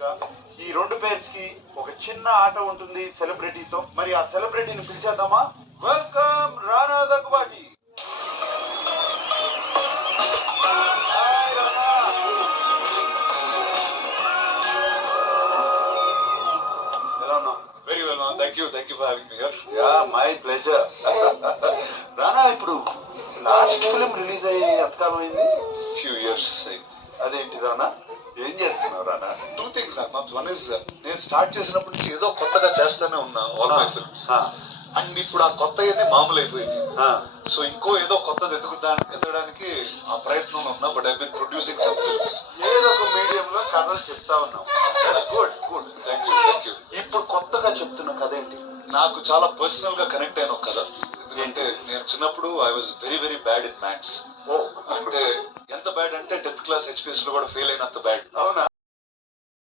గా ఈ రెండు పేర్స్ కి ఒక చిన్న ఆట ఉంటుంది సెలబ్రిటీతో. మరి ఆ సెలబ్రిటీని పిలిచేద్దామా? వెల్కమ్ రానా దగ్గుబాటి. హాయ్ రానా. ఎలా ఉన్నావు? Very well ma'am, thank you for having me here. Yeah my pleasure. రానా, ఇప్పుడు లాస్ట్ ఫిలిం రిలీజ్ అయ్యి ఎంతకాలం అయింది? ఫ్యూ ఇయర్స్ అయింది. అదేంటి రానా, ఏం చేస్తున్నావు రానా? Two things ma'am. One is నేను స్టార్ట్ చేసినప్పటి నుంచి ఏదో కొత్తగా చేస్తూనే ఉన్నా ఆల్ మై ఫిల్మ్స్. అండ్ ఇప్పుడు ఆ కొత్త మామూలు అయిపోయింది. సో ఇంకో ఏదో కొత్తది ఎదగడానికి ఆ ప్రయత్నంలో ఉన్నా. But I been producing some films. ఏదో ఒక మీడియంలో కథలు చెప్తా ఉన్నావు. Good good. Thank you. ఇప్పుడు కొత్తగా చెప్తున్న కథ ఏంటి? నాకు చాలా పర్సనల్ గా కనెక్ట్ అయిన ఒక కథ. ఎందుకంటే నేను చిన్నప్పుడు I was very bad in maths. ఓ, అంటే ఎంత బ్యాడ్ అంటే 10th క్లాస్ హెచ్పిఎస్ లో కూడా ఫెయిల్ అయినంత బ్యాడ్. అవునా?